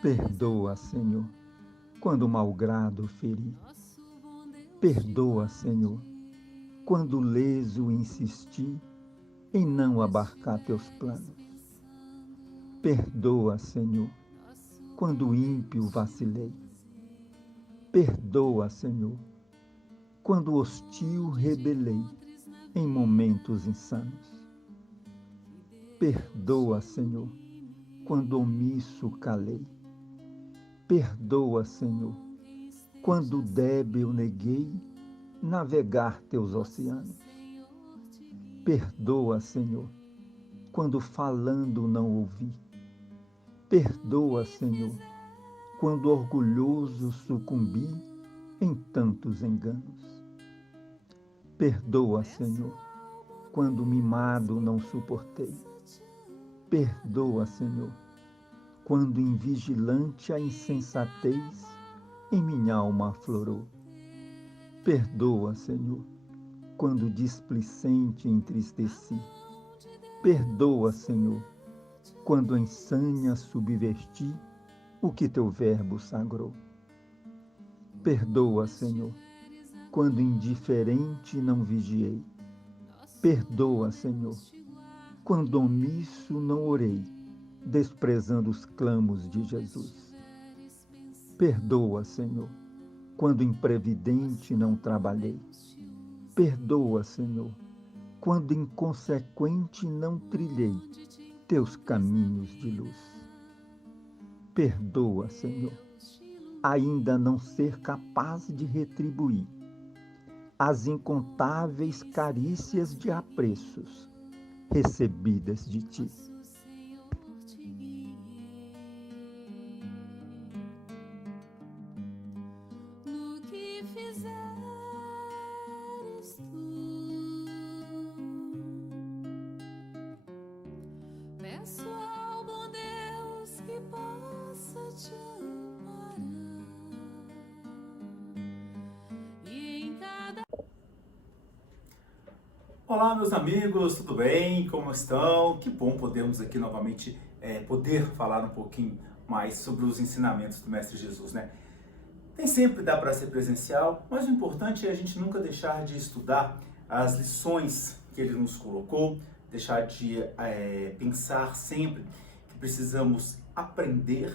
Perdoa, Senhor, quando o mau grado feri. Perdoa, Senhor, quando leso insisti em não abarcar teus planos. Perdoa, Senhor, quando ímpio vacilei. Perdoa, Senhor, quando hostil rebelei em momentos insanos. Perdoa, Senhor, quando omisso calei. Perdoa, Senhor, quando débil neguei navegar teus oceanos. Perdoa, Senhor, quando falando não ouvi. Perdoa, Senhor, quando orgulhoso sucumbi em tantos enganos. Perdoa, Senhor, quando mimado não suportei. Perdoa, Senhor, quando invigilante a insensatez em minha alma aflorou. Perdoa, Senhor, quando displicente entristeci. Perdoa, Senhor, quando em sanha subverti o que teu verbo sagrou. Perdoa, Senhor, quando indiferente não vigiei. Perdoa, Senhor, quando omisso não orei, desprezando os clamos de Jesus. Perdoa, Senhor, quando imprevidente não trabalhei. Perdoa, Senhor, quando inconsequente não trilhei teus caminhos de luz. Perdoa, Senhor, ainda não ser capaz de retribuir as incontáveis carícias de apreços recebidas de ti. No que fizeres tu, peço ao bom Deus que possa te amparar e em cada. Olá, meus amigos, tudo bem? Como estão? Que bom podermos aqui novamente poder falar um pouquinho mais sobre os ensinamentos do Mestre Jesus, né? Nem sempre dá para ser presencial, mas o importante é a gente nunca deixar de estudar as lições que ele nos colocou, deixar de pensar sempre que precisamos aprender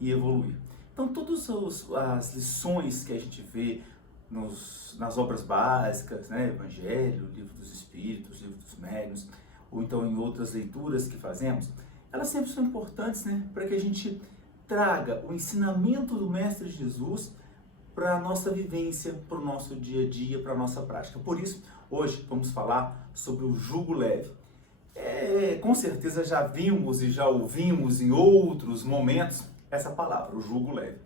e evoluir. Então, todas as lições que a gente vê nas obras básicas, né? Evangelho, Livro dos Espíritos, Livro dos Médiuns, ou então em outras leituras que fazemos, elas sempre são importantes, né? Para que a gente traga o ensinamento do Mestre Jesus para a nossa vivência, para o nosso dia a dia, para a nossa prática. Por isso, hoje vamos falar sobre o jugo leve. Com certeza já vimos e já ouvimos em outros momentos essa palavra, o jugo leve.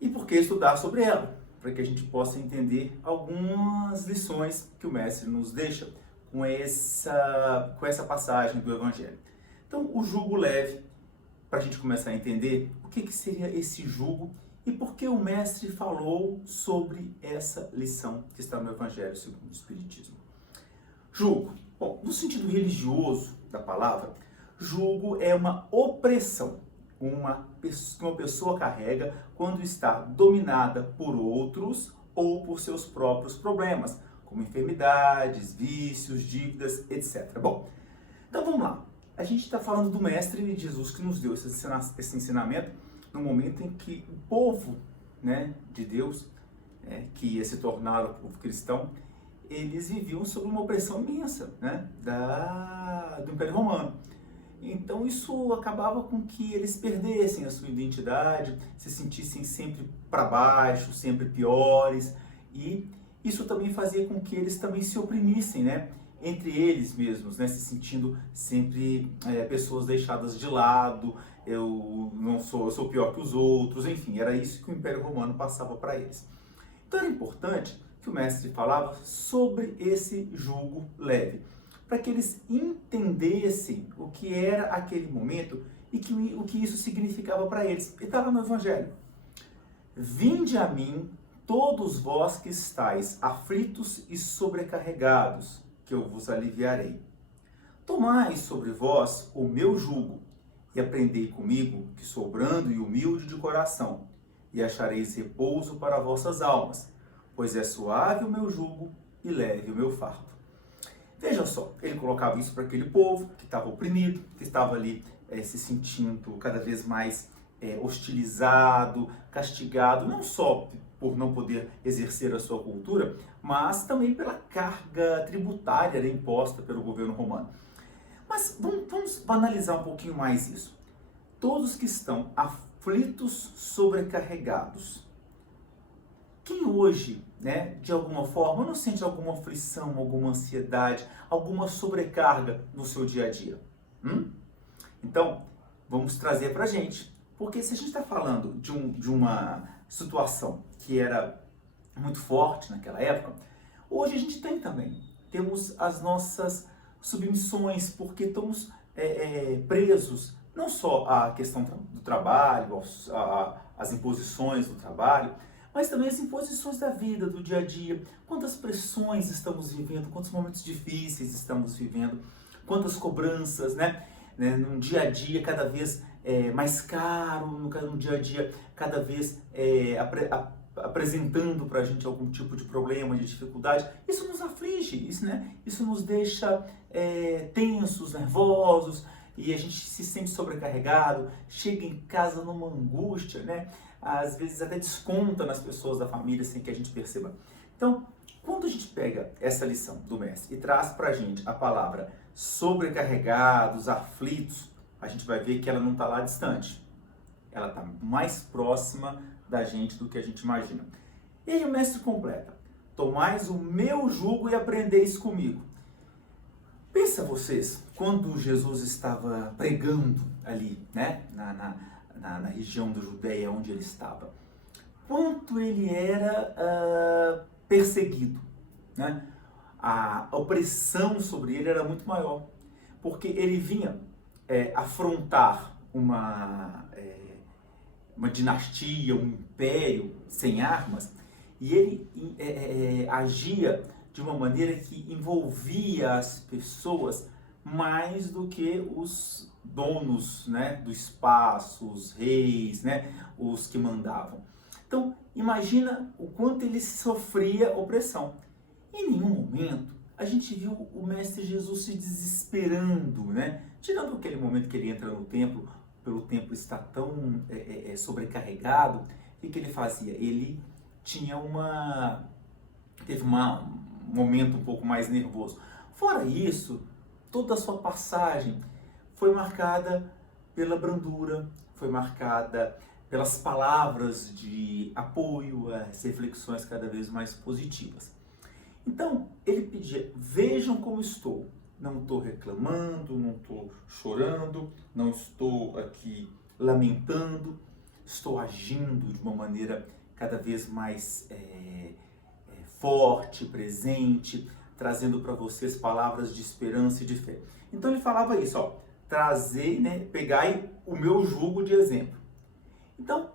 E por que estudar sobre ela? Para que a gente possa entender algumas lições que o Mestre nos deixa com essa passagem do Evangelho. Então, o jugo leve, para a gente começar a entender o que seria esse jugo e por que o Mestre falou sobre essa lição que está no Evangelho segundo o Espiritismo. Jugo. Bom, no sentido religioso da palavra, jugo é uma opressão que uma pessoa carrega quando está dominada por outros ou por seus próprios problemas, como enfermidades, vícios, dívidas, etc. Bom, então vamos lá. A gente está falando do Mestre Jesus que nos deu esse ensinamento no momento em que o povo, né, de Deus, que ia se tornar o povo cristão, eles viviam sob uma opressão imensa, né, do Império Romano. Então isso acabava com que eles perdessem a sua identidade, se sentissem sempre para baixo, sempre piores, e isso também fazia com que eles também se oprimissem, né, entre eles mesmos, né, se sentindo sempre pessoas deixadas de lado, eu sou pior que os outros, enfim, era isso que o Império Romano passava para eles. Então era importante que o Mestre falava sobre esse jugo leve, para que eles entendessem o que era aquele momento e o que isso significava para eles. E está lá no Evangelho. Vinde a mim, todos vós que estáis aflitos e sobrecarregados, que eu vos aliviarei. Tomai sobre vós o meu jugo e aprendei comigo, que sou brando e humilde de coração, e achareis repouso para vossas almas, pois é suave o meu jugo e leve o meu fardo. Veja só, ele colocava isso para aquele povo que estava oprimido, que estava ali se sentindo cada vez mais hostilizado, castigado, não só por não poder exercer a sua cultura, mas também pela carga tributária imposta pelo governo romano. Mas vamos banalizar um pouquinho mais isso. Todos que estão aflitos, sobrecarregados. Quem hoje, de alguma forma, não sente alguma aflição, alguma ansiedade, alguma sobrecarga no seu dia a dia? Então, vamos trazer para a gente. Porque se a gente está falando de uma situação que era muito forte naquela época, hoje a gente tem também. Temos as nossas submissões, porque estamos presos não só à questão do trabalho, às imposições do trabalho, mas também as imposições da vida, do dia a dia. Quantas pressões estamos vivendo, quantos momentos difíceis estamos vivendo, quantas cobranças, num dia a dia cada vez mais caro, no dia a dia cada vez apresentando para a gente algum tipo de problema, de dificuldade. Isso nos aflige, isso nos deixa tensos, nervosos, e a gente se sente sobrecarregado, chega em casa numa angústia, às vezes até desconta nas pessoas da família sem que a gente perceba. Então, quando a gente pega essa lição do mestre e traz para a gente a palavra sobrecarregados, aflitos, a gente vai ver que ela não está lá distante. Ela está mais próxima da gente do que a gente imagina. E aí o mestre completa: tomais o meu jugo e aprendeis comigo. Pensa vocês, quando Jesus estava pregando ali, na região da Judéia onde ele estava, quanto ele era perseguido, A opressão sobre ele era muito maior, porque ele vinha afrontar uma dinastia, um império sem armas, e ele agia de uma maneira que envolvia as pessoas mais do que os donos, do espaço, os reis, os que mandavam. Então, imagina o quanto ele sofria opressão. Em nenhum momento a gente viu o Mestre Jesus se desesperando, Tirando aquele momento que ele entra no templo, pelo templo estar tão sobrecarregado, o que ele fazia? Ele tinha teve um momento um pouco mais nervoso. Fora isso, toda a sua passagem foi marcada pela brandura, foi marcada pelas palavras de apoio, as reflexões cada vez mais positivas. Então, ele pedia: vejam como estou. Não estou reclamando, não estou chorando, não estou aqui lamentando, estou agindo de uma maneira cada vez mais forte, presente, trazendo para vocês palavras de esperança e de fé. Então ele falava isso, trazei, pegai o meu jugo de exemplo. Então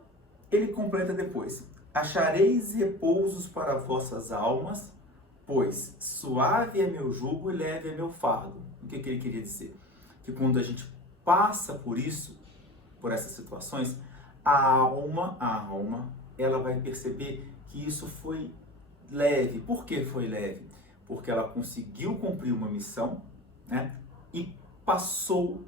ele completa depois: achareis repousos para vossas almas, pois suave é meu jugo e leve é meu fardo. O que ele queria dizer? Que quando a gente passa por isso, por essas situações, a alma, ela vai perceber que isso foi leve. Por que foi leve? Porque ela conseguiu cumprir uma missão, e passou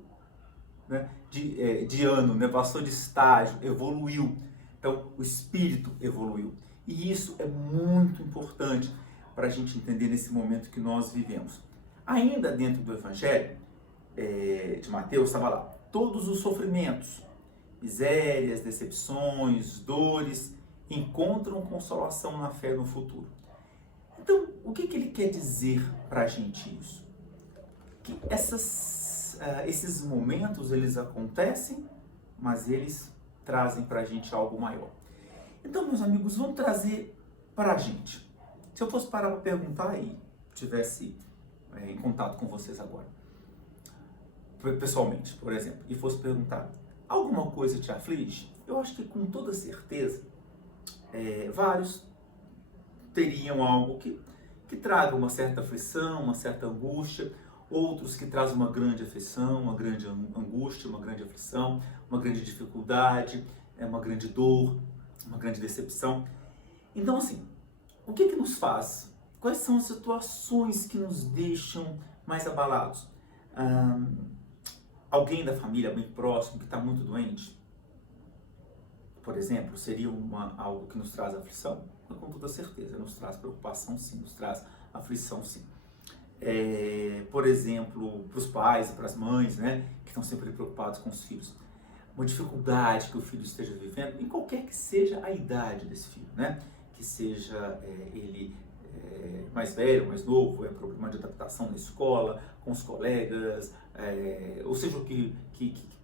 de ano, passou de estágio, evoluiu. Então, o espírito evoluiu. E isso é muito importante para a gente entender nesse momento que nós vivemos. Ainda dentro do Evangelho de Mateus, estava lá: todos os sofrimentos, misérias, decepções, dores, encontram consolação na fé no futuro. Então, o que ele quer dizer para a gente isso? Que esses momentos, eles acontecem, mas eles trazem para a gente algo maior. Então, meus amigos, vamos trazer para a gente. Se eu fosse parar para perguntar e estivesse em contato com vocês agora, pessoalmente, por exemplo, e fosse perguntar: alguma coisa te aflige? Eu acho que com toda certeza, vários teriam algo que traga uma certa aflição, uma certa angústia, outros que trazem uma grande aflição, uma grande angústia, uma grande aflição, uma grande dificuldade, uma grande dor, uma grande decepção. Então, assim, o que nos faz? Quais são as situações que nos deixam mais abalados? Alguém da família, alguém próximo que está muito doente, por exemplo, seria algo que nos traz aflição? Com toda certeza, nos traz preocupação sim, nos traz aflição sim. Por exemplo, para os pais e para as mães, né, que estão sempre preocupados com os filhos. Uma dificuldade que o filho esteja vivendo, em qualquer que seja a idade desse filho, né? Que seja ele mais velho, mais novo, problema de adaptação na escola, com os colegas, ou seja, o que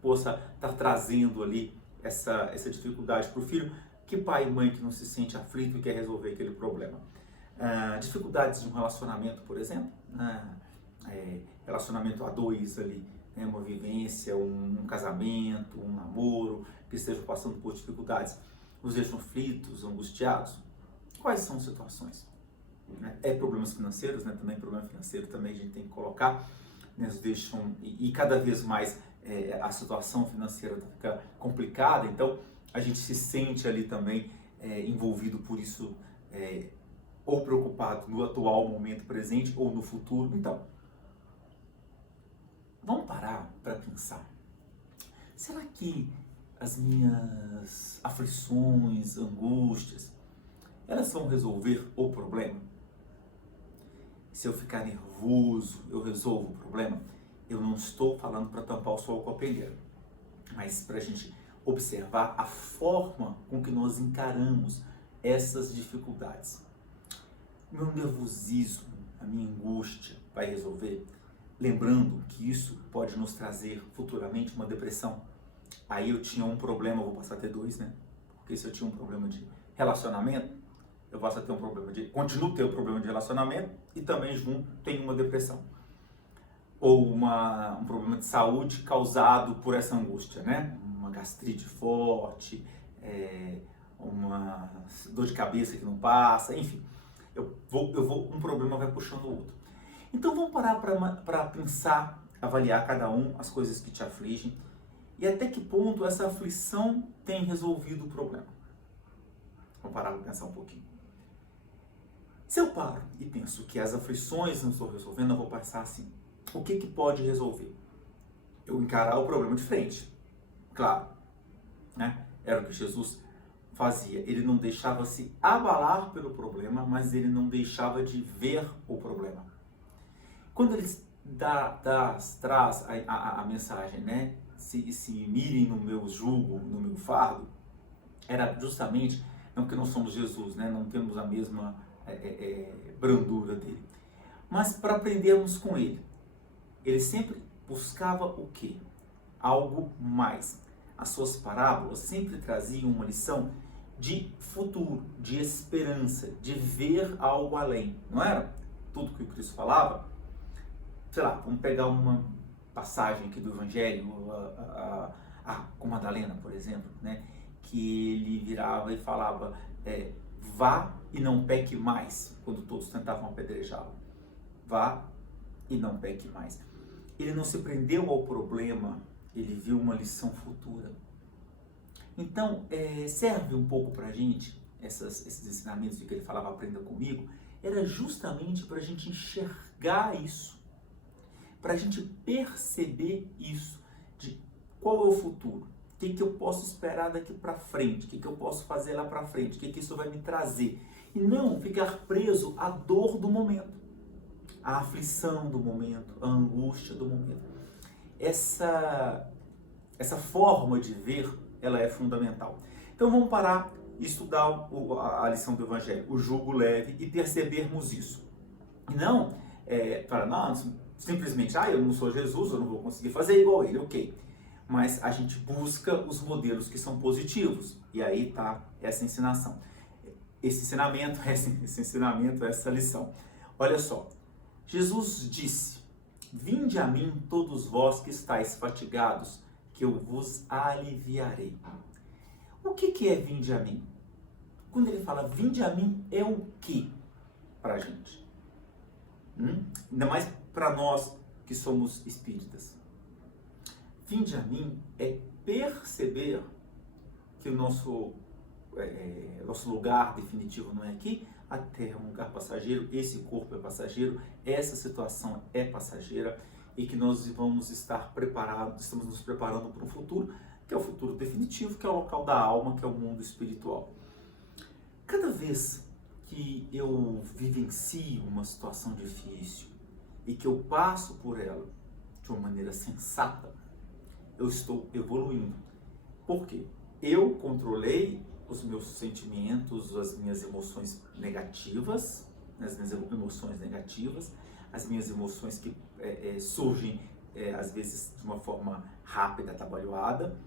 possa estar trazendo ali essa dificuldade para o filho. Que pai e mãe que não se sente aflito e quer resolver aquele problema? Dificuldades de um relacionamento, por exemplo, relacionamento a dois ali, né? Uma vivência, um casamento, um namoro, que estejam passando por dificuldades, os deixam aflitos, angustiados. Quais são as situações? Problemas financeiros, né? Também problema financeiro também a gente tem que colocar, né? Os deixam, e cada vez mais a situação financeira fica complicada, então a gente se sente ali também envolvido por isso, ou preocupado no atual momento presente ou no futuro. Então, vamos parar para pensar. Será que as minhas aflições, angústias, elas vão resolver o problema? Se eu ficar nervoso, eu resolvo o problema? Eu não estou falando para tampar o sol com a peneira, mas para a gente observar a forma com que nós encaramos essas dificuldades. O meu nervosismo, a minha angústia vai resolver? Lembrando que isso pode nos trazer futuramente uma depressão. Aí eu tinha um problema, eu vou passar a ter dois, né? Porque se eu tinha um problema de relacionamento, eu passo a ter continuo a ter um problema de relacionamento e também junto tenho uma depressão. Ou um problema de saúde causado por essa angústia, né? Uma gastrite forte, uma dor de cabeça que não passa, enfim. Um problema vai puxando o outro. Então vamos parar para pensar, avaliar cada as coisas que te afligem e até que ponto essa aflição tem resolvido o problema. Vamos parar para pensar um pouquinho. Se eu paro e penso que as aflições não estou resolvendo, eu vou pensar assim, o que pode resolver? Eu encarar o problema de frente, claro, né? Era o que Jesus fazia. Ele não deixava se abalar pelo problema, mas ele não deixava de ver o problema. Quando ele traz a mensagem, né? Se mirem no meu jugo, no meu fardo, era justamente, não porque nós somos Jesus, né? Não temos a mesma brandura dele, mas para aprendermos com ele. Ele sempre buscava o quê? Algo mais. As suas parábolas sempre traziam uma lição de futuro, de esperança, de ver algo além. Não era tudo que o Cristo falava? Sei lá, vamos pegar uma passagem aqui do Evangelho, com Madalena, por exemplo, né? Que ele virava e falava, vá e não peque mais, quando todos tentavam apedrejá-lo. Vá e não peque mais. Ele não se prendeu ao problema, ele viu uma lição futura. Então, serve um pouco para a gente, esses ensinamentos de que ele falava, aprenda comigo, era justamente para a gente enxergar isso, para a gente perceber isso, de qual é o futuro, o que eu posso esperar daqui para frente, o que eu posso fazer lá para frente, o que isso vai me trazer. E não ficar preso à dor do momento, à aflição do momento, à angústia do momento. Essa forma de ver, ela é fundamental. Então vamos parar e estudar a lição do Evangelho, o jugo leve, e percebermos isso. E não simplesmente, eu não sou Jesus, eu não vou conseguir fazer igual ele, ok. Mas a gente busca os modelos que são positivos. E aí está essa ensinação. Esse ensinamento, essa lição. Olha só, Jesus disse, vinde a mim todos vós que estáis fatigados, que eu vos aliviarei. O que é vinde a mim? Quando ele fala vinde a mim, é o que para a gente? Ainda mais para nós que somos espíritas. Vinde a mim é perceber que o nosso lugar definitivo não é aqui, a Terra é um lugar passageiro, esse corpo é passageiro, essa situação é passageira e que nós vamos estar preparados, estamos nos preparando para um futuro, que é o futuro definitivo, que é o local da alma, que é o mundo espiritual. Cada vez que eu vivencio uma situação difícil e que eu passo por ela de uma maneira sensata, eu estou evoluindo. Por quê? Eu controlei os meus sentimentos, as minhas emoções negativas, as minhas emoções que surgem às vezes de uma forma rápida, atabalhoada,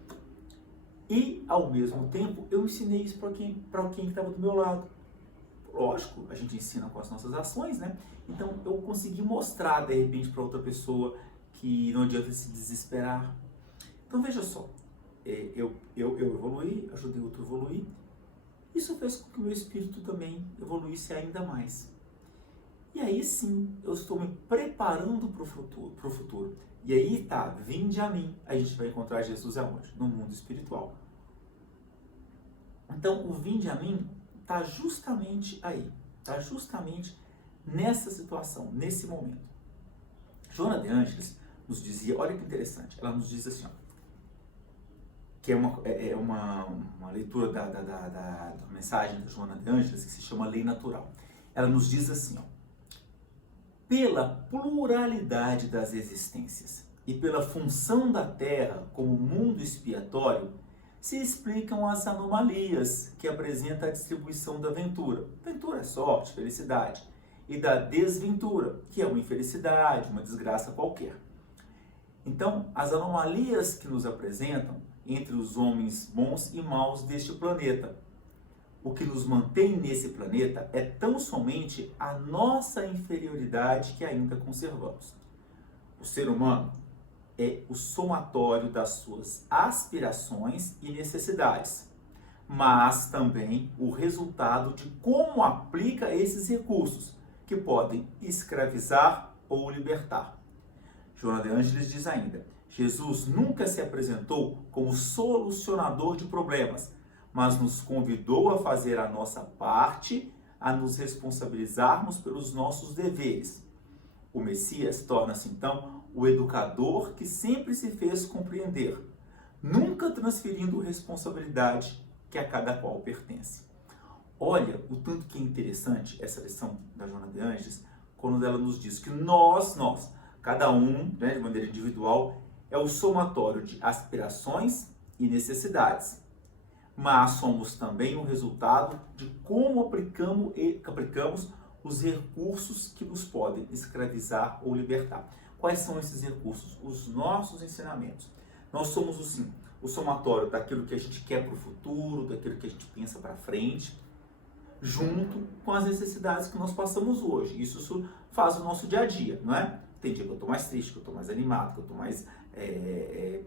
e ao mesmo tempo eu ensinei isso para quem estava do meu lado. Lógico, a gente ensina com as nossas ações, né? Então eu consegui mostrar de repente para outra pessoa que não adianta se desesperar. Então veja só, eu evoluí, ajudei outro a evoluir, isso fez com que o meu espírito também evoluísse ainda mais. E aí sim, eu estou me preparando para o futuro. E aí tá, vinde a mim, a gente vai encontrar Jesus aonde? No mundo espiritual. Então o vinde a mim está justamente aí, está justamente nessa situação, nesse momento. Joana de Ângeles nos dizia, olha que interessante, ela nos diz assim, ó, que é uma leitura da mensagem da Joana de Ângeles, que se chama Lei Natural. Ela nos diz assim, ó, pela pluralidade das existências e pela função da Terra como mundo expiatório, se explicam as anomalias que apresenta a distribuição da ventura. Ventura é sorte, felicidade. E da desventura, que é uma infelicidade, uma desgraça qualquer. Então, as anomalias que nos apresentam entre os homens bons e maus deste planeta. O que nos mantém nesse planeta é tão somente a nossa inferioridade que ainda conservamos. O ser humano é o somatório das suas aspirações e necessidades, mas também o resultado de como aplica esses recursos, que podem escravizar ou libertar. Joana de Ângeles diz ainda, Jesus nunca se apresentou como solucionador de problemas, mas nos convidou a fazer a nossa parte, a nos responsabilizarmos pelos nossos deveres. O Messias torna-se então o educador que sempre se fez compreender, nunca transferindo responsabilidade que a cada qual pertence. Olha o tanto que é interessante essa lição da Joana de Ângeles, quando ela nos diz que nós, cada um, né, de maneira individual, é o somatório de aspirações e necessidades, mas somos também o resultado de como aplicamos os recursos que nos podem escravizar ou libertar. Quais são esses recursos? Os nossos ensinamentos. Nós somos, sim, o somatório daquilo que a gente quer para o futuro, daquilo que a gente pensa para frente, junto com as necessidades que nós passamos hoje. Isso faz o nosso dia a dia, não é? Tem dia que eu estou mais triste, que eu estou mais animado, que eu estou mais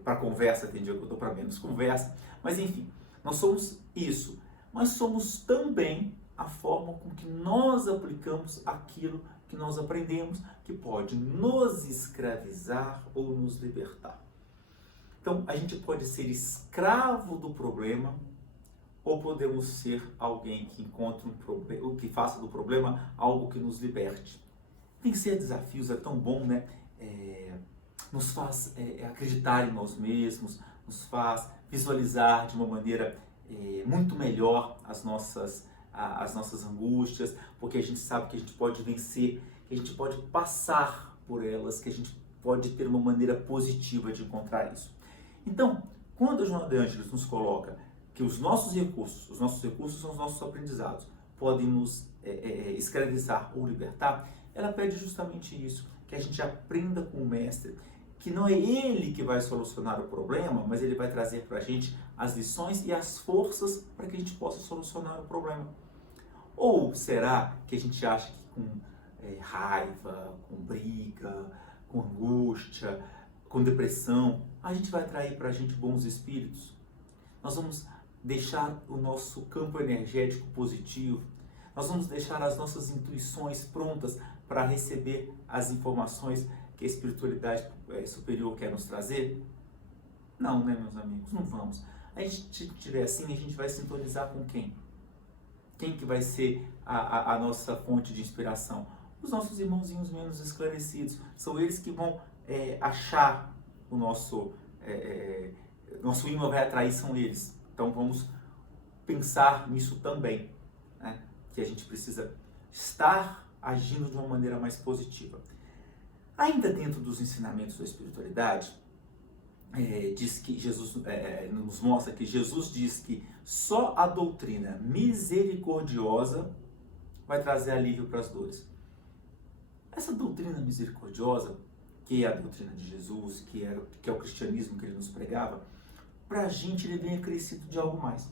para conversa, tem dia que eu estou para menos conversa. Mas enfim, nós somos isso. Mas somos também a forma com que nós aplicamos aquilo que nós aprendemos, que pode nos escravizar ou nos libertar. Então, a gente pode ser escravo do problema, ou podemos ser alguém que encontre um problema, ou que faça do problema algo que nos liberte. Vencer desafios é tão bom, né? Nos faz acreditar em nós mesmos, nos faz visualizar de uma maneira muito melhor as nossas angústias, porque a gente sabe que a gente pode vencer, que a gente pode passar por elas, que a gente pode ter uma maneira positiva de encontrar isso. Então, quando a Joana de Ângeles nos coloca que os nossos recursos são os nossos aprendizados, podem nos escravizar ou libertar, ela pede justamente isso, que a gente aprenda com o Mestre, que não é ele que vai solucionar o problema, mas ele vai trazer para a gente as lições e as forças para que a gente possa solucionar o problema. Ou será que a gente acha que com raiva, com briga, com angústia, com depressão, a gente vai atrair para a gente bons espíritos? Nós vamos deixar o nosso campo energético positivo, nós vamos deixar as nossas intuições prontas para receber as informações que que a espiritualidade superior quer nos trazer? Não, né, meus amigos? Não vamos. A gente tiver assim, a gente vai sintonizar com quem? Quem que vai ser a nossa fonte de inspiração? Os nossos irmãozinhos menos esclarecidos. São eles que vão achar o nosso imã vai atrair, são eles. Então vamos pensar nisso também, né? Que a gente precisa estar agindo de uma maneira mais positiva. Ainda dentro dos ensinamentos da espiritualidade, diz que Jesus nos mostra que Jesus diz que só a doutrina misericordiosa vai trazer alívio para as dores. Essa doutrina misericordiosa, que é a doutrina de Jesus, que é o cristianismo que ele nos pregava, para a gente ele vem acrescido de algo mais.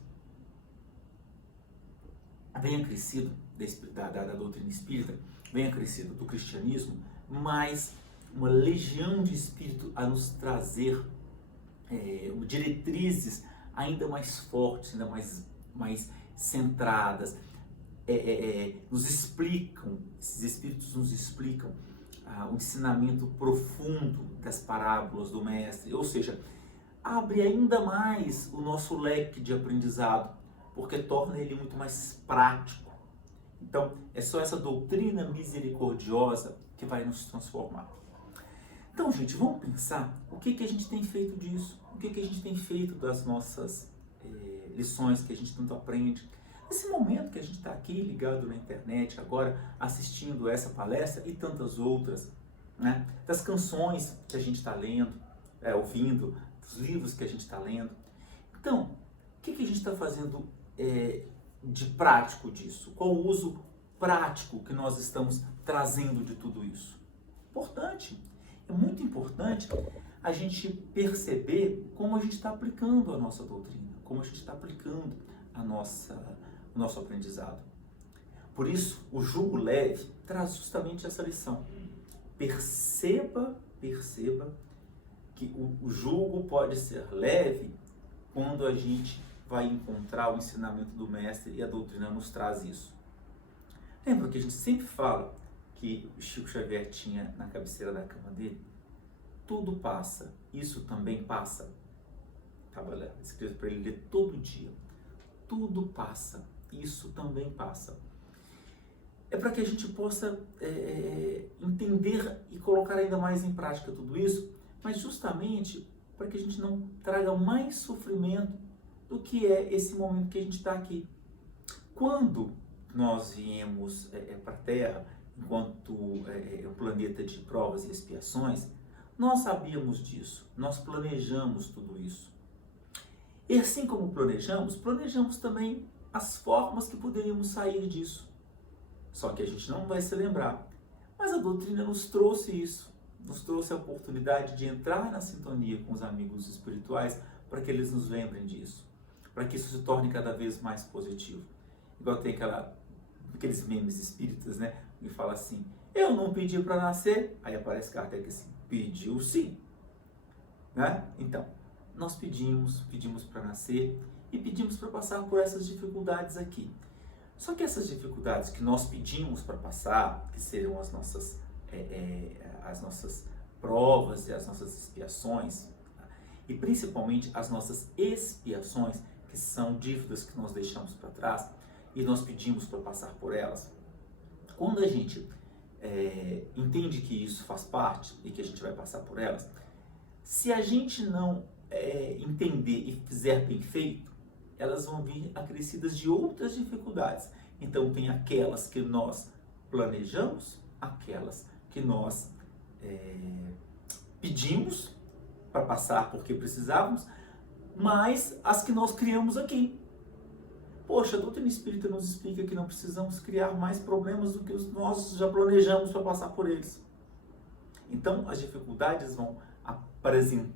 Vem acrescido da doutrina espírita, vem acrescido do cristianismo, mas uma legião de espírito a nos trazer diretrizes ainda mais fortes, ainda mais centradas, nos explicam, esses espíritos nos explicam o ensinamento profundo das parábolas do Mestre, ou seja, abre ainda mais o nosso leque de aprendizado, porque torna ele muito mais prático. Então, é só essa doutrina misericordiosa que vai nos transformar. Então, gente, vamos pensar o que a gente tem feito disso, o que a gente tem feito das nossas lições que a gente tanto aprende. Nesse momento que a gente está aqui ligado na internet, agora assistindo essa palestra e tantas outras, né? Das canções que a gente está lendo, ouvindo, dos livros que a gente está lendo. Então, o que a gente está fazendo de prático disso? Qual o uso prático que nós estamos trazendo de tudo isso? Importante. É muito importante a gente perceber como a gente está aplicando a nossa doutrina, como a gente está aplicando o nosso aprendizado. Por isso, o jugo leve traz justamente essa lição. Perceba que o jugo pode ser leve quando a gente vai encontrar o ensinamento do Mestre e a doutrina nos traz isso. Lembra que a gente sempre fala que o Chico Xavier tinha na cabeceira da cama dele? Tudo passa, isso também passa. Estava escrito para ele ler todo dia. Tudo passa, isso também passa. É para que a gente possa entender e colocar ainda mais em prática tudo isso, mas justamente para que a gente não traga mais sofrimento do que é esse momento que a gente está aqui. Quando nós viemos para a Terra, enquanto um planeta de provas e expiações, nós sabíamos disso, nós planejamos tudo isso. E assim como planejamos também as formas que poderíamos sair disso. Só que a gente não vai se lembrar. Mas a doutrina nos trouxe isso, nos trouxe a oportunidade de entrar na sintonia com os amigos espirituais para que eles nos lembrem disso, para que isso se torne cada vez mais positivo. Igual tem aqueles memes espíritas, né? Me fala assim, eu não pedi para nascer, aí aparece Kardec assim, pediu sim. Né? Então, nós pedimos para nascer e pedimos para passar por essas dificuldades aqui. Só que essas dificuldades que nós pedimos para passar, que seriam as nossas provas e as nossas expiações, e principalmente as nossas expiações, que são dívidas que nós deixamos para trás e nós pedimos para passar por elas, quando a gente entende que isso faz parte e que a gente vai passar por elas, se a gente não entender e fizer bem feito, elas vão vir acrescidas de outras dificuldades. Então tem aquelas que nós planejamos, aquelas que nós pedimos para passar porque precisávamos, mas as que nós criamos aqui. Poxa, a doutrina espírita nos explica que não precisamos criar mais problemas do que nós já planejamos para passar por eles. Então as dificuldades vão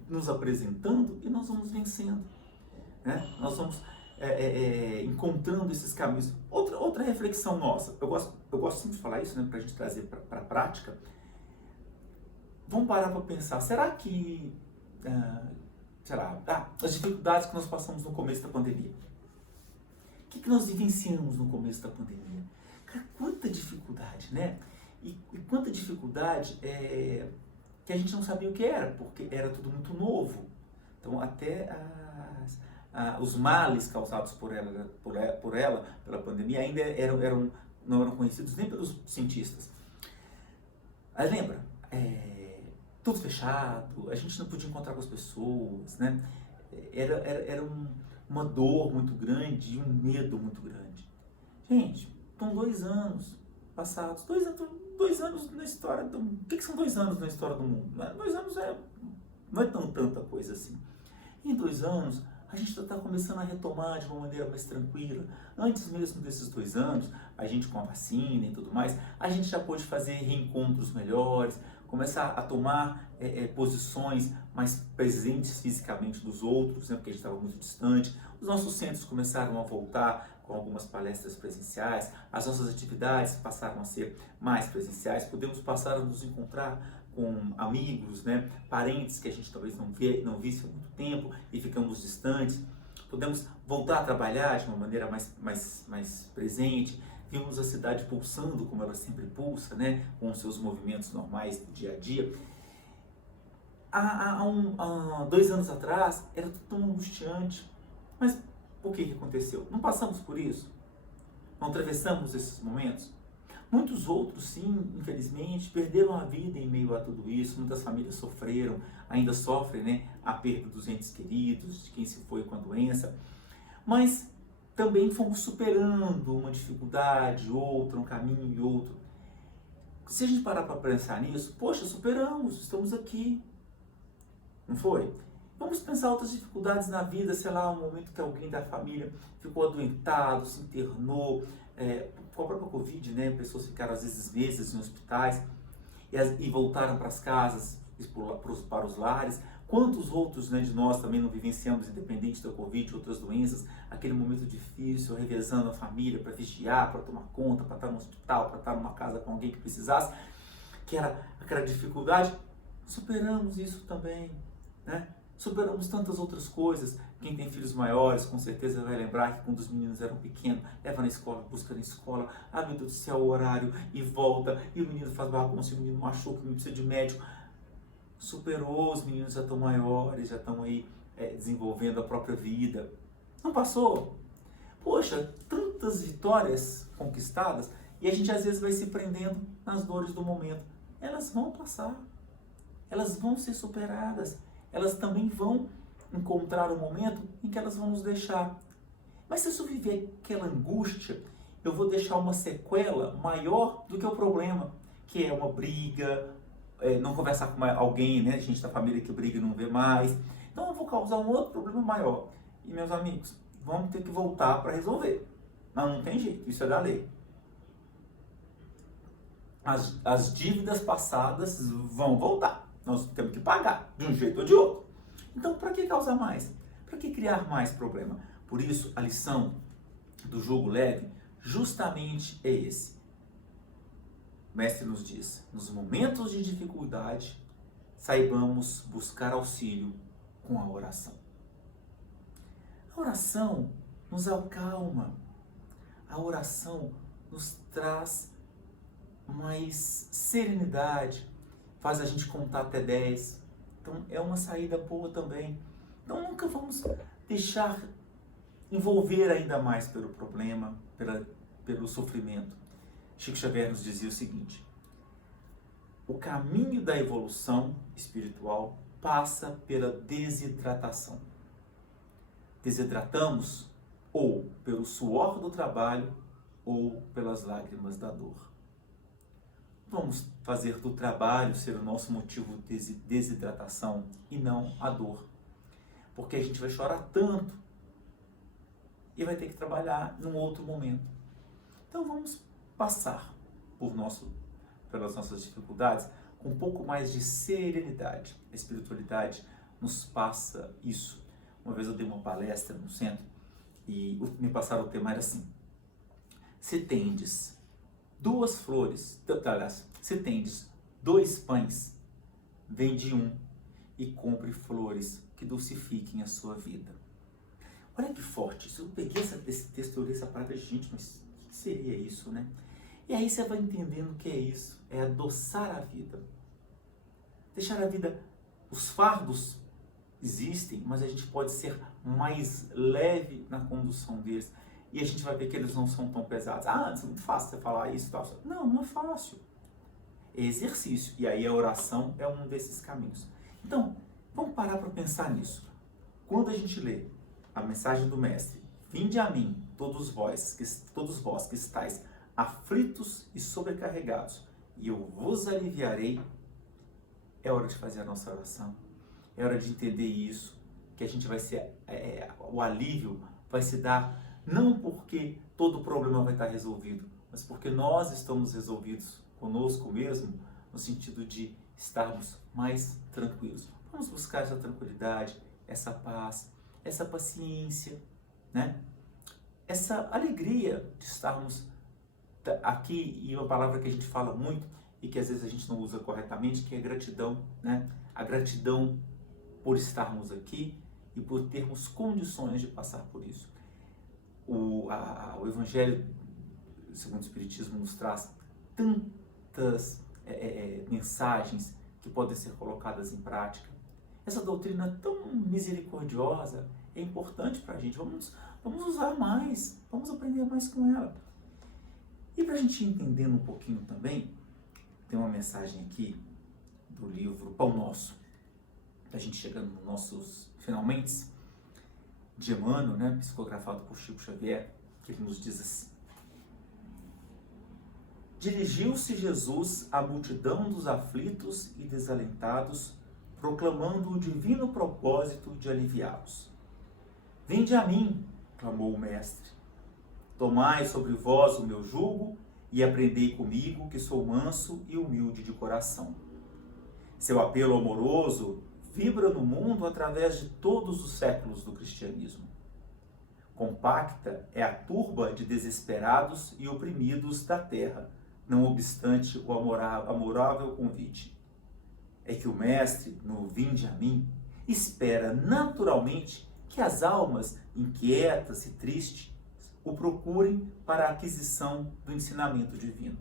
nos apresentando e nós vamos vencendo, né? Nós vamos encontrando esses caminhos. Outra reflexão nossa, eu gosto sempre de falar isso, né, para a gente trazer para a prática. Vamos parar para pensar, será que, as dificuldades que nós passamos no começo da pandemia, o que nós vivenciamos no começo da pandemia? Cara, quanta dificuldade, né? E quanta dificuldade que a gente não sabia o que era, porque era tudo muito novo. Então até os males causados pela pandemia, ainda não eram conhecidos nem pelos cientistas. Aí lembra, tudo fechado, a gente não podia encontrar com as pessoas, né? Era uma dor muito grande e um medo muito grande. Gente, estão 2 anos passados, 2 anos na história do mundo. O que são 2 anos na história do mundo? 2 anos não é tanta coisa assim. Em 2 anos, a gente está começando a retomar de uma maneira mais tranquila. Antes mesmo desses 2 anos, a gente com a vacina e tudo mais, a gente já pôde fazer reencontros melhores, começar a tomar posições mais presentes fisicamente dos outros, né, porque a gente estava muito distante. Os nossos centros começaram a voltar com algumas palestras presenciais, as nossas atividades passaram a ser mais presenciais, podemos passar a nos encontrar com amigos, né, parentes que a gente talvez não visse há muito tempo e ficamos distantes. Podemos voltar a trabalhar de uma maneira mais presente. Vimos a cidade pulsando como ela sempre pulsa, né, com os seus movimentos normais do dia a dia. Há 2 anos atrás era tudo tão angustiante, mas o que aconteceu? Não passamos por isso? Não atravessamos esses momentos? Muitos outros, sim, infelizmente, perderam a vida em meio a tudo isso. Muitas famílias sofreram, ainda sofrem, né, a perda dos entes queridos, de quem se foi com a doença. Mas também fomos superando uma dificuldade, outra, um caminho e outro. Se a gente parar para pensar nisso, poxa, superamos, estamos aqui. Não foi? Vamos pensar outras dificuldades na vida, sei lá, um momento que alguém da família ficou adoentado, se internou, com a própria Covid, né? Pessoas ficaram às vezes meses em hospitais e voltaram para as casas, para os lares. Quantos outros, né, de nós também não vivenciamos, independente da Covid, outras doenças, aquele momento difícil, revezando a família para vigiar, para tomar conta, para estar no hospital, para estar numa casa com alguém que precisasse, que era aquela dificuldade. Superamos isso também, né? Superamos tantas outras coisas. Quem tem filhos maiores, com certeza vai lembrar que quando os meninos eram pequenos, leva na escola, busca na escola, ah, meu Deus do céu, o horário, e volta, e o menino faz bagunça, o menino machuca, o menino precisa de médico. Superou, os meninos já estão maiores, já estão aí desenvolvendo a própria vida. Não passou? Poxa, tantas vitórias conquistadas, e a gente às vezes vai se prendendo nas dores do momento. Elas vão passar, elas vão ser superadas, elas também vão encontrar um momento em que elas vão nos deixar. Mas se eu viver aquela angústia, eu vou deixar uma sequela maior do que o problema, que é uma briga, não conversar com alguém, né, gente da família que briga e não vê mais. Então eu vou causar um outro problema maior. E meus amigos, vamos ter que voltar para resolver. Mas não tem jeito, isso é da lei. As dívidas passadas vão voltar. Nós temos que pagar, de um jeito ou de outro. Então, para que causar mais? Para que criar mais problema? Por isso, a lição do jogo leve justamente é esse. O mestre nos diz, nos momentos de dificuldade, saibamos buscar auxílio com a oração. A oração nos acalma. A oração nos traz mais serenidade, faz a gente contar até 10. Então é uma saída boa também. Então nunca vamos deixar envolver ainda mais pelo problema, pelo sofrimento. Chico Xavier nos dizia o seguinte: o caminho da evolução espiritual passa pela desidratação. Desidratamos ou pelo suor do trabalho ou pelas lágrimas da dor. Vamos fazer do trabalho ser o nosso motivo de desidratação e não a dor. Porque a gente vai chorar tanto e vai ter que trabalhar num outro momento. Então vamos passar pelas nossas dificuldades com um pouco mais de serenidade. A espiritualidade nos passa isso. Uma vez eu dei uma palestra no centro e me passaram o tema, era assim: se tendes 2 flores, aliás, se tendes 2 pães, vende um e compre flores que dulcifiquem a sua vida. Olha que forte, eu peguei esse texto, eu olhei essa palavra, gente, mas o que seria isso, né? E aí você vai entendendo o que é isso, é adoçar a vida. deixar a vida, os fardos existem, mas a gente pode ser mais leve na condução deles. E a gente vai ver que eles não são tão pesados. Ah, é muito fácil você falar isso e tal. Não, não é fácil. É exercício. E aí a oração é um desses caminhos. Então, vamos parar para pensar nisso. Quando a gente lê a mensagem do Mestre, vinde a mim, todos vós que estáis aflitos e sobrecarregados, e eu vos aliviarei. É hora de fazer a nossa oração. É hora de entender isso, que a gente vai ser, o alívio vai se dar não porque todo o problema vai estar resolvido, mas porque nós estamos resolvidos conosco mesmo, no sentido de estarmos mais tranquilos. Vamos buscar essa tranquilidade, essa paz, essa paciência, né? Essa alegria de estarmos aqui, e uma palavra que a gente fala muito e que às vezes a gente não usa corretamente, que é gratidão, né? A gratidão por estarmos aqui e por termos condições de passar por isso. O Evangelho, segundo o Espiritismo, nos traz tantas mensagens que podem ser colocadas em prática. Essa doutrina tão misericordiosa é importante para a gente. Vamos usar mais, vamos aprender mais com ela. E para a gente ir entendendo um pouquinho também, tem uma mensagem aqui do livro Pão Nosso, a gente chegando nos nossos finalmente, de Emmanuel, né, psicografado por Chico Xavier, que ele nos diz assim: dirigiu-se Jesus à multidão dos aflitos e desalentados, proclamando o divino propósito de aliviá-los. Vinde a mim, clamou o Mestre, tomai sobre vós o meu jugo e aprendei comigo, que sou manso e humilde de coração. Seu apelo amoroso vibra no mundo através de todos os séculos do cristianismo. Compacta é a turba de desesperados e oprimidos da terra, não obstante o amorável convite. É que o Mestre, no vinde a mim, espera naturalmente que as almas inquietas e tristes o procurem para a aquisição do ensinamento divino.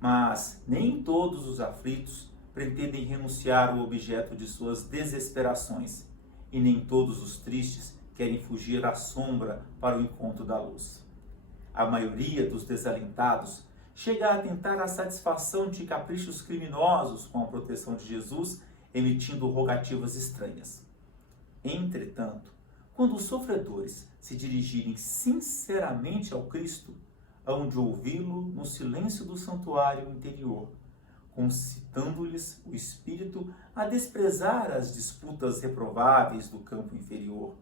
Mas nem todos os aflitos pretendem renunciar ao objeto de suas desesperações, e nem todos os tristes querem fugir à sombra para o encontro da luz. A maioria dos desalentados chega a tentar a satisfação de caprichos criminosos com a proteção de Jesus, emitindo rogativas estranhas. Entretanto, quando os sofredores se dirigirem sinceramente ao Cristo, hão de ouvi-lo no silêncio do santuário interior, concitando-lhes o espírito a desprezar as disputas reprováveis do campo inferior,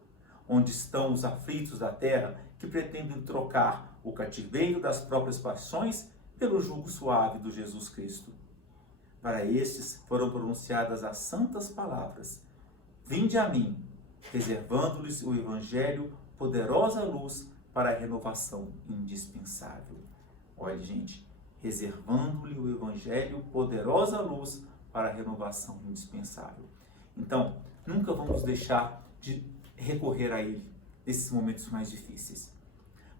onde estão os aflitos da terra que pretendem trocar o cativeiro das próprias paixões pelo jugo suave do Jesus Cristo. Para estes foram pronunciadas as santas palavras: vinde a mim, reservando-lhes o Evangelho poderosa luz para a renovação indispensável. Olha, gente, reservando-lhe o Evangelho poderosa luz para a renovação indispensável. Então, nunca vamos deixar de recorrer a ele nesses momentos mais difíceis.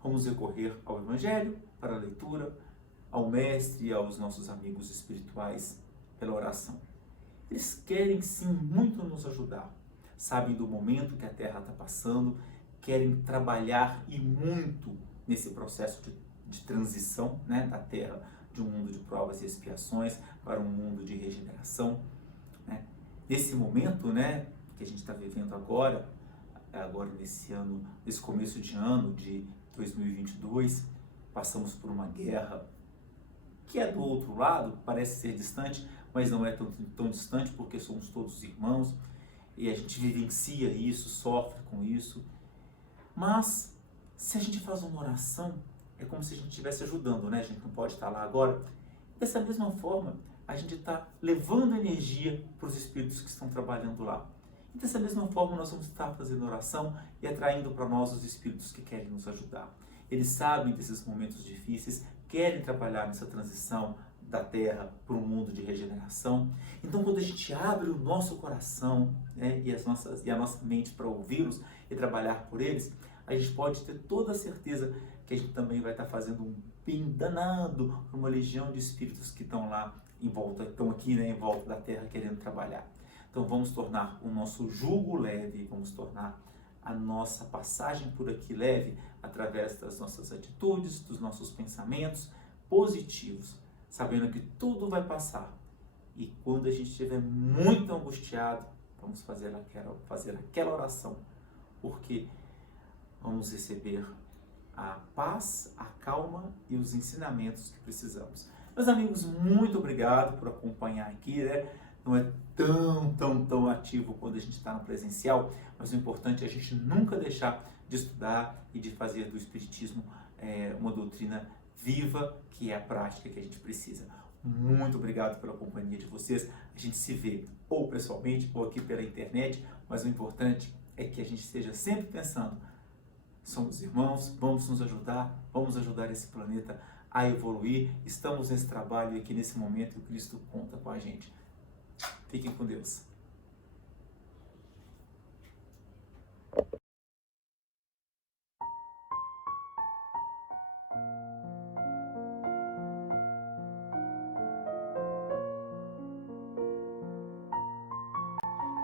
Vamos recorrer ao Evangelho para a leitura, ao Mestre e aos nossos amigos espirituais pela oração. Eles querem sim muito nos ajudar, sabem do momento que a Terra está passando, querem trabalhar e muito nesse processo de transição, né, da Terra, de um mundo de provas e expiações para um mundo de regeneração. Né? Nesse momento, né, que a gente está vivendo agora nesse ano, nesse começo de ano de 2022, passamos por uma guerra que é do outro lado, parece ser distante, mas não é tão distante porque somos todos irmãos e a gente vivencia isso, sofre com isso. Mas se a gente faz uma oração, é como se a gente estivesse ajudando, né? A gente não pode estar lá agora. Dessa mesma forma, a gente está levando energia para os espíritos que estão trabalhando lá. E dessa mesma forma, nós vamos estar fazendo oração e atraindo para nós os espíritos que querem nos ajudar. Eles sabem desses momentos difíceis, querem trabalhar nessa transição da Terra para um mundo de regeneração. Então, quando a gente abre o nosso coração, né, e a nossa mente para ouvi-los e trabalhar por eles, a gente pode ter toda a certeza que a gente também vai estar fazendo um bem danado para uma legião de espíritos que estão lá em volta, estão aqui, né, em volta da Terra querendo trabalhar. Então vamos tornar o nosso jugo leve, vamos tornar a nossa passagem por aqui leve através das nossas atitudes, dos nossos pensamentos positivos, sabendo que tudo vai passar. E quando a gente estiver muito angustiado, vamos fazer aquela oração, porque vamos receber a paz, a calma e os ensinamentos que precisamos. Meus amigos, muito obrigado por acompanhar aqui, né? Não é tão ativo quando a gente está no presencial, mas o importante é a gente nunca deixar de estudar e de fazer do Espiritismo uma doutrina viva, que é a prática que a gente precisa. Muito obrigado pela companhia de vocês. A gente se vê ou pessoalmente ou aqui pela internet, mas o importante é que a gente esteja sempre pensando: somos irmãos, vamos nos ajudar, vamos ajudar esse planeta a evoluir. Estamos nesse trabalho aqui nesse momento e o Cristo conta com a gente. Fiquem com Deus.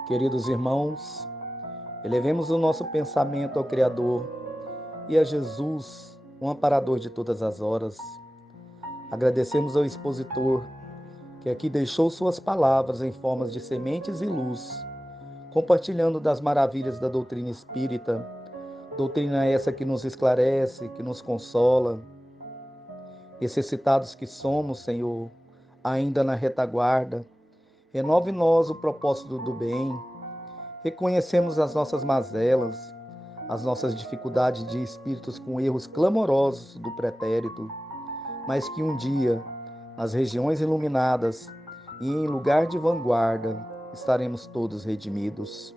Queridos irmãos, elevemos o nosso pensamento ao Criador e a Jesus, o amparador de todas as horas. Agradecemos ao expositor que aqui deixou suas palavras em formas de sementes e luz, compartilhando das maravilhas da doutrina espírita, doutrina essa que nos esclarece, que nos consola. Necessitados que somos, Senhor, ainda na retaguarda, renove em nós o propósito do bem. Reconhecemos as nossas mazelas, as nossas dificuldades de espíritos com erros clamorosos do pretérito, mas que um dia, nas regiões iluminadas e em lugar de vanguarda, estaremos todos redimidos.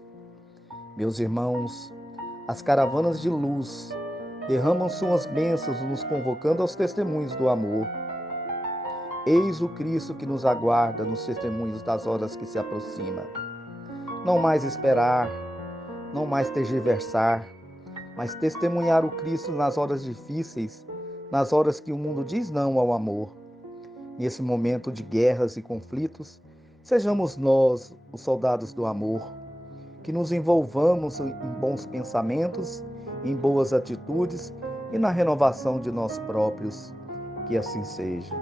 Meus irmãos, as caravanas de luz derramam suas bênçãos nos convocando aos testemunhos do amor. Eis o Cristo que nos aguarda nos testemunhos das horas que se aproximam. Não mais esperar, não mais tergiversar, mas testemunhar o Cristo nas horas difíceis, nas horas que o mundo diz não ao amor. Nesse momento de guerras e conflitos, sejamos nós os soldados do amor, que nos envolvamos em bons pensamentos, em boas atitudes e na renovação de nós próprios. Que assim seja.